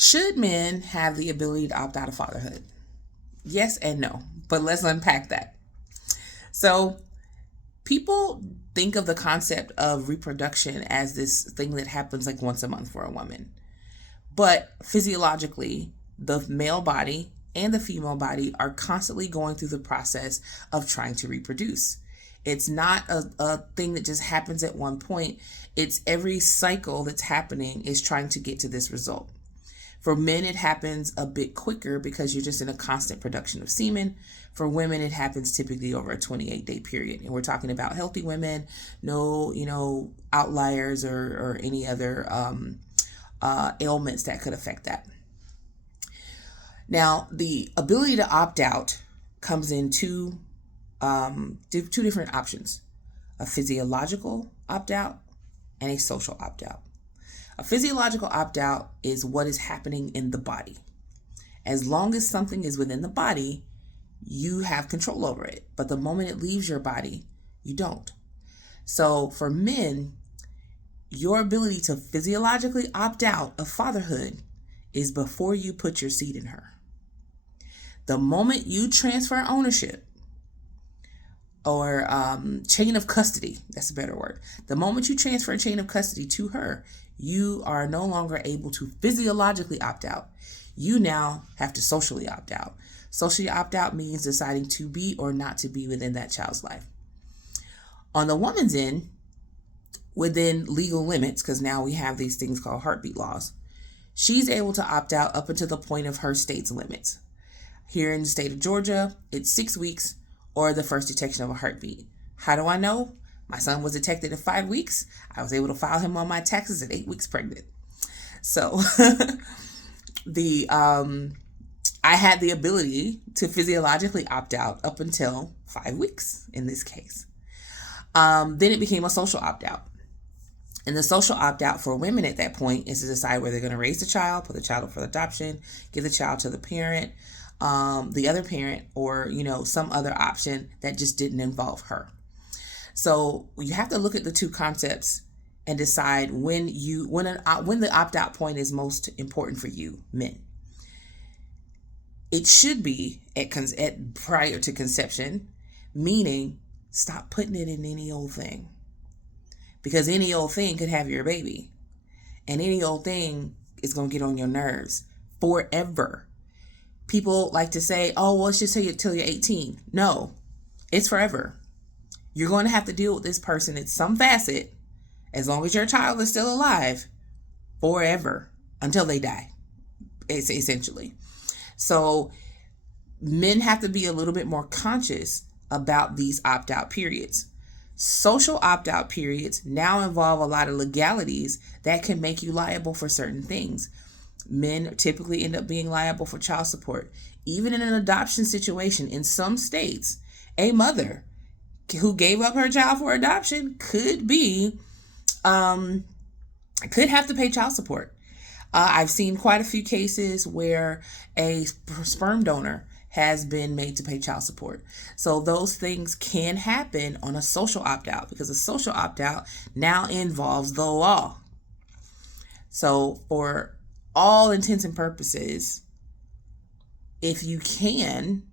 Should men have the ability to opt out of fatherhood? Yes and no, but let's unpack that. So, people think of the concept of reproduction as this thing that happens like once a month for a woman. But physiologically, the male body and the female body are constantly going through the process of trying to reproduce. It's not a thing that just happens at one point. It's every cycle that's happening is trying to get to this result. For men, it happens a bit quicker because you're just in a constant production of semen. For women, it happens typically over a 28-day period. And we're talking about healthy women, no, outliers or any other ailments that could affect that. Now, the ability to opt out comes in two different options: a physiological opt out and a social opt out. A physiological opt out is what is happening in the body. As long as something is within the body, you have control over it. But the moment it leaves your body, you don't. So for men, your ability to physiologically opt out of fatherhood is before you put your seed in her. The moment you transfer ownership or chain of custody, that's a better word. The moment you transfer a chain of custody to her, you are no longer able to physiologically opt out. You now have to socially opt out. Socially opt out means deciding to be or not to be within that child's life. On the woman's end, within legal limits, because now we have these things called heartbeat laws, she's able to opt out up until the point of her state's limits. Here in the state of Georgia, it's 6 weeks or the first detection of a heartbeat. How do I know? My son was detected at 5 weeks. I was able to file him on my taxes at 8 weeks pregnant. So I had the ability to physiologically opt out up until 5 weeks in this case. Then it became a social opt out. And the social opt out for women at that point is to decide whether they're going to raise the child, put the child up for adoption, give the child to the parent, the other parent, or some other option that just didn't involve her. So you have to look at the two concepts and decide when the opt-out point is most important for you, men. It should be at prior to conception, meaning stop putting it in any old thing, because any old thing could have your baby, and any old thing is going to get on your nerves forever. People like to say, "Oh, well, let's just say it till you're 18." No, it's forever. You're going to have to deal with this person in some facet, as long as your child is still alive, forever, until they die, essentially. So men have to be a little bit more conscious about these opt-out periods. Social opt-out periods now involve a lot of legalities that can make you liable for certain things. Men typically end up being liable for child support. Even in an adoption situation, in some states, a mother who gave up her child for adoption could have to pay child support. I've seen quite a few cases where a sperm donor has been made to pay child support. So those things can happen on a social opt-out, because a social opt-out now involves the law. So for all intents and purposes, if you can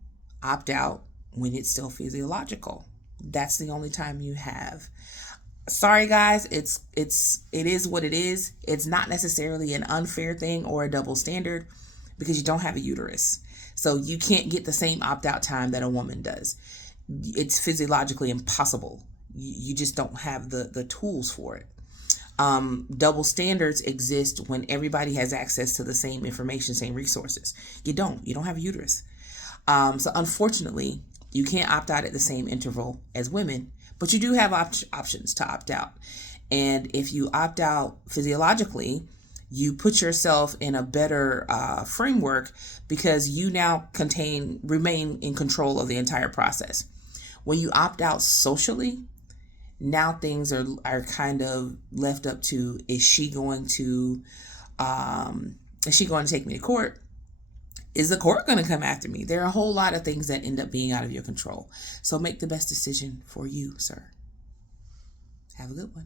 opt out when it's still physiological, that's the only time you have. Sorry guys, it is what it is. It's not necessarily an unfair thing or a double standard, because you don't have a uterus. So you can't get the same opt-out time that a woman does. It's physiologically impossible. You just don't have the tools for it. Double standards exist when everybody has access to the same information, same resources. You don't have a uterus. So unfortunately, you can't opt out at the same interval as women, but you do have options to opt out. And if you opt out physiologically, you put yourself in a better framework, because you now remain in control of the entire process. When you opt out socially, now things are kind of left up to, is she going to take me to court? Is the court going to come after me? There are a whole lot of things that end up being out of your control. So make the best decision for you, sir. Have a good one.